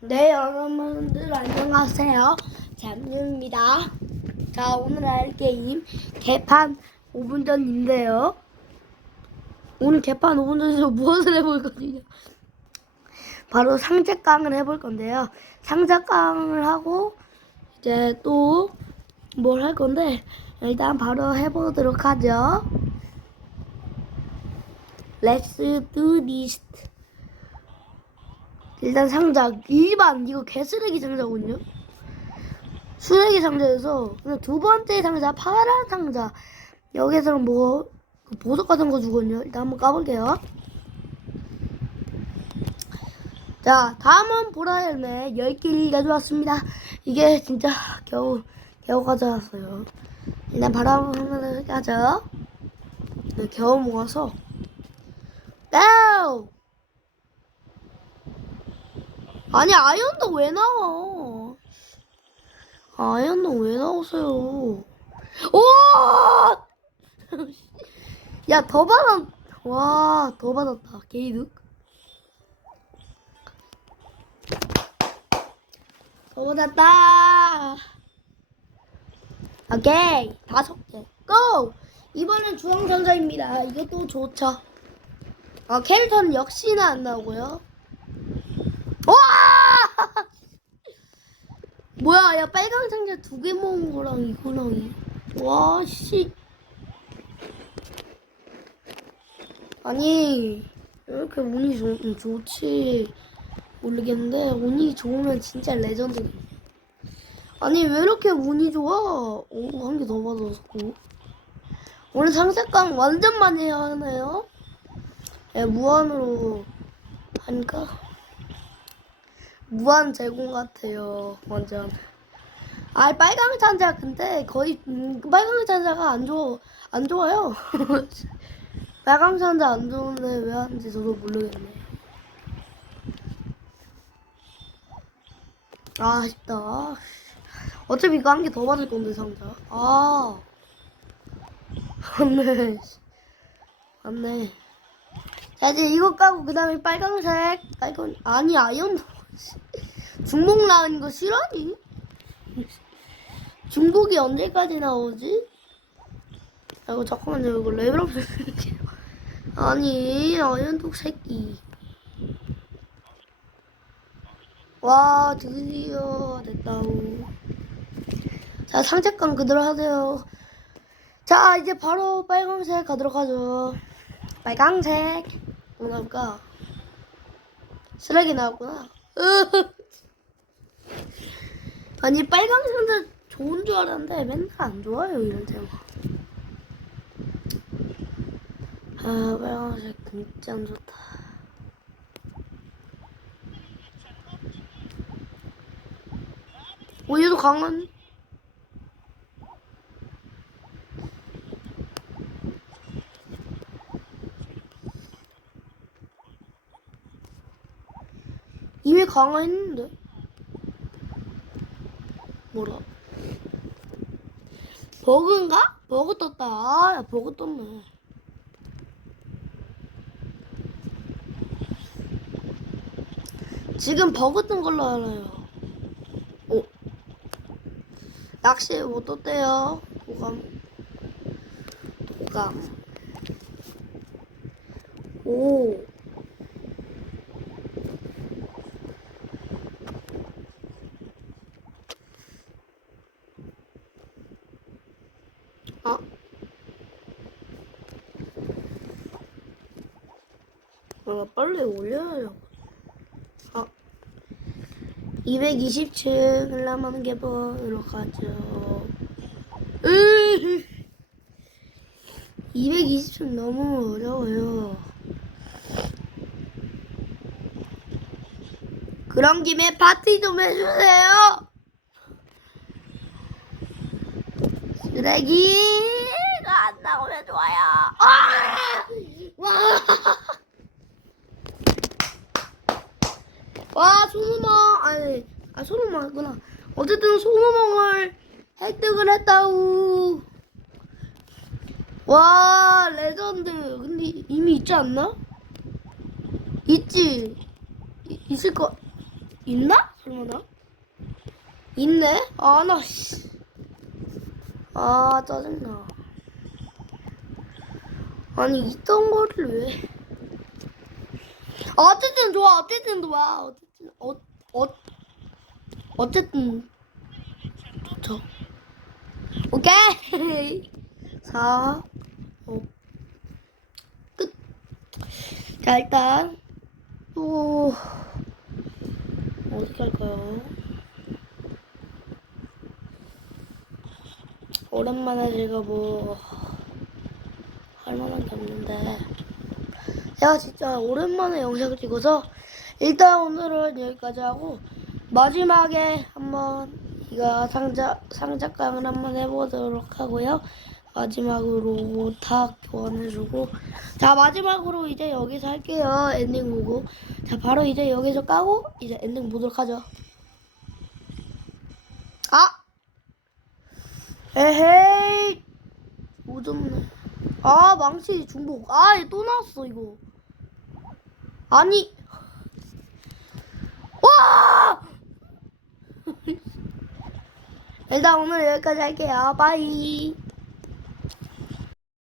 네, 여러분들 안녕하세요. 잠유입니다. 자, 오늘 할 게임 개판 5분 전인데요. 오늘 개판 5분 전에서 무엇을 해볼 거냐? 바로 상자깡을 해볼 건데요. 상자깡을 하고 이제 또 뭘 할 건데 일단 바로 해보도록 하죠. Let's do this. 일단 상자 일반 이거 개쓰레기 상자군요. 쓰레기 상자에서 두 번째 상자 파란 상자 여기서는 뭐그 보석 같은 거 주거든요. 일단 한번 까볼게요. 자 다음은 보라헬멧 10개를 가져왔습니다. 이게 진짜 겨우 겨우 가져왔어요. 일단 바람 한번 가져. 네, 겨우 모아서 고! 아니 아이언도 왜 나와? 아이언도 왜 나오세요? 오! 야 더 받았. 와, 더 받았다. 게이득. 더 받았다. 오케이. 다섯 개. 고! 이번엔 주황상자입니다. 이것도 좋죠. 아, 캐릭터는 역시나 안 나오고요. 와! 뭐야, 야, 빨간 상자 두 개 모은 거랑 이거랑, 이- 와, 씨. 아니, 왜 이렇게 운이 좋, 음, 좋지? 모르겠는데, 운이 좋으면 진짜 레전드네. 아니, 왜 이렇게 운이 좋아? 오, 한개 더 받았어. 오늘 상색감 완전 많이 하나요? 예, 무한으로 하니까. 무한 제공 같아요, 완전. 아, 빨강 찬자 근데 거의 음, 빨강 찬자가 안 좋아 안 좋아요. 빨강 찬자 안 좋은데 왜 하는지 저도 모르겠네. 아, 아쉽다. 어차피 이거 한 개 더 받을 건데 상자. 아, 맞네. 맞네. 자 이제 이거 까고 그 다음에 빨강색. 아 이건 아니 아이언. 중복 나은 거 싫어하니? 중복이 언제까지 나오지? 아, 이거 잠깐만요. 이거 레벨업. 아니, 아이언독 새끼. 와, 드디어 됐다우. 자, 상책감 그대로 하세요. 자, 이제 바로 빨강색 가도록 하죠. 빨강색. 뭐 나올까? 쓰레기 나왔구나. 아니 빨강 상자 좋은 줄 알았는데 맨날 안 좋아요 이런 테마. 아 빨강색 진짜 안 좋다. 오 얘도 강한. 이미 강화했는데. 뭐라? 버그인가? 버그 떴다. 아, 야, 버그 떴네. 지금 버그 뜬 걸로 알아요. 오. 낚시 못 떴대요. 도감. 도감. 오. 아. 아, 빨리 올려요. 아. 220층 흘러가는 개번으로 가죠. 220층 너무 어려워요. 그런 김에 파티 좀 해주세요. 쓰레기가 안 나오면 좋아요. 아! 와! 와, 소노멍. 아니, 아, 소노멍이구나. 어쨌든 소노멍을 획득을 했다우. 와, 레전드. 근데 이미 있지 않나? 있지. 이- 있을 거. 있나? 설마 나? 있네? 아, 나, 씨. 아, 짜증나. 아니, 있던 거를 왜. 아, 어쨌든 좋아, 어쨌든 좋아. 어쨌든, 어, 어, 어쨌든. 좋죠. 오케이. 4, 5. 끝. 자, 일단. 또. 어떻게 할까요? 오랜만에 제가 뭐 할 만한 게 없는데 제가 진짜 오랜만에 영상을 찍어서 일단 오늘은 여기까지 하고 마지막에 한번 이거 상자 상자깡을 한번 해보도록 하고요. 마지막으로 다 교환해주고. 자 마지막으로 이제 여기서 할게요 엔딩 보고. 자 바로 이제 여기서 까고 이제 엔딩 보도록 하죠. 아! 에헤이! 오졌네. 아 망치 중복. 아 또 나왔어 이거. 아니 와 일단 오늘 여기까지 할게요. 바이